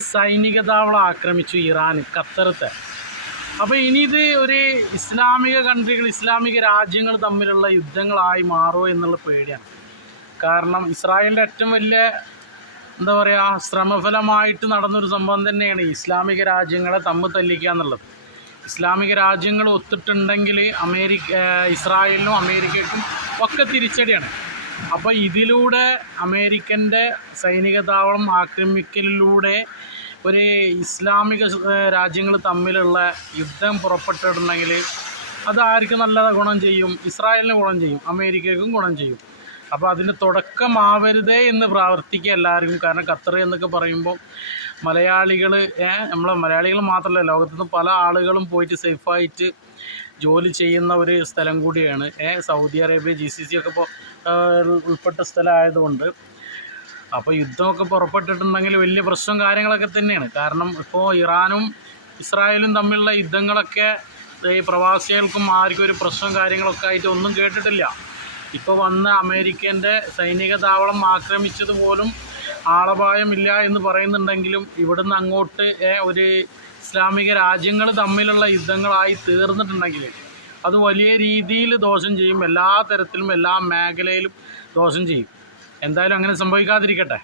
സൈനിക താവളം ആക്രമിച്ചു ഇറാൻ, ഖത്തറത്തെ. അപ്പോൾ ഇനി ഇത് ഒരു ഇസ്ലാമിക കൺട്രികൾ, ഇസ്ലാമിക രാജ്യങ്ങൾ തമ്മിലുള്ള യുദ്ധങ്ങളായി മാറുമോ എന്നുള്ള പേടിയാണ്. കാരണം ഇസ്രായേലിൻ്റെ ഏറ്റവും വലിയ എന്താ പറയുക ശ്രമഫലമായിട്ട് നടന്നൊരു സംഭവം തന്നെയാണ് ഇസ്ലാമിക രാജ്യങ്ങളെ തമ്മിൽ തല്ലിക്കുക എന്നുള്ളത്. ഇസ്ലാമിക രാജ്യങ്ങൾ ഒത്തിട്ടുണ്ടെങ്കിൽ ഇസ്രായേലിനും അമേരിക്കയ്ക്കും ഒക്കെ തിരിച്ചടിയാണ്. അപ്പോൾ ഇതിലൂടെ അമേരിക്കൻ്റെ സൈനിക താവളം ആക്രമിക്കലിലൂടെ ഒരു ഇസ്ലാമിക രാജ്യങ്ങൾ തമ്മിലുള്ള യുദ്ധം പുറപ്പെട്ടിട്ടുണ്ടെങ്കിൽ അത് ആർക്ക് നല്ല ഗുണം ചെയ്യും? ഇസ്രായേലിന് ഗുണം ചെയ്യും, അമേരിക്കയ്ക്കും ഗുണം ചെയ്യും. അപ്പോൾ അതിന് തുടക്കമാവരുതേ എന്ന് പ്രാർത്ഥിക്കുക എല്ലാവർക്കും. കാരണം ഖത്തർ എന്നൊക്കെ പറയുമ്പോൾ മലയാളികൾ, നമ്മളെ മലയാളികൾ മാത്രമല്ല, ലോകത്തുനിന്ന് പല ആളുകളും പോയിട്ട് സേഫായിട്ട് ജോലി ചെയ്യുന്ന ഒരു സ്ഥലം കൂടിയാണ്. സൗദി അറേബ്യ, GCC ഒക്കെ ഇപ്പോൾ ഉൾപ്പെട്ട സ്ഥലമായതുകൊണ്ട് അപ്പോൾ യുദ്ധമൊക്കെ പുറപ്പെട്ടിട്ടുണ്ടെങ്കിൽ വലിയ പ്രശ്നവും കാര്യങ്ങളൊക്കെ തന്നെയാണ്. കാരണം ഇപ്പോൾ ഇറാനും ഇസ്രായേലും തമ്മിലുള്ള യുദ്ധങ്ങളൊക്കെ ഈ പ്രവാസികൾക്കും ആർക്കും ഒരു പ്രശ്നവും കാര്യങ്ങളൊക്കെ ആയിട്ട് ഒന്നും കേട്ടിട്ടില്ല. ഇപ്പോൾ വന്ന് അമേരിക്കൻ്റെ സൈനിക താവളം ആക്രമിച്ചതുപോലും ആളപായമില്ല എന്ന് പറയുന്നുണ്ടെങ്കിലും ഇവിടുന്ന് അങ്ങോട്ട് ഒരു ഇസ്ലാമിക രാജ്യങ്ങൾ തമ്മിലുള്ള യുദ്ധങ്ങളായി തീർന്നിട്ടുണ്ടെങ്കിൽ അത് വലിയ രീതിയിൽ ദോഷം ചെയ്യും. എല്ലാ തരത്തിലും എല്ലാ മേഖലയിലും ദോഷം ചെയ്യും. എന്തായാലും അങ്ങനെ സംഭവിക്കാതിരിക്കട്ടെ.